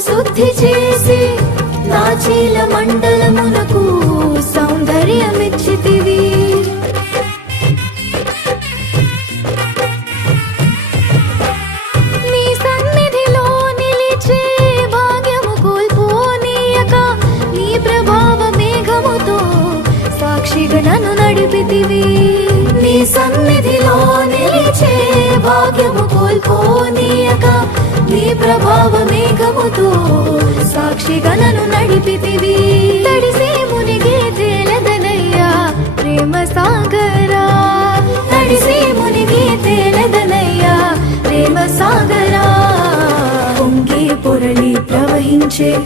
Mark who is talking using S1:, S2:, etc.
S1: శుద్ధి మండలమునకు సౌందర్యమిచ్చితివి. నీ సన్నిధిలో నిలిచే నన్ను నడిపితివి. నీ సన్నిధిలో నిలిచే భాగ్యము కోల్పోనీయక నీ ప్రభావ మేఘముతో సాక్షిగా నన్ను నడిపితివి. తడిసి మునిగి తేలదనయ్యా ప్రేమ సాగరా. తడిసి మునిగి తేలదనయ్యా ప్రేమ సాగరా. పొంగి పొరలి ప్రవహించే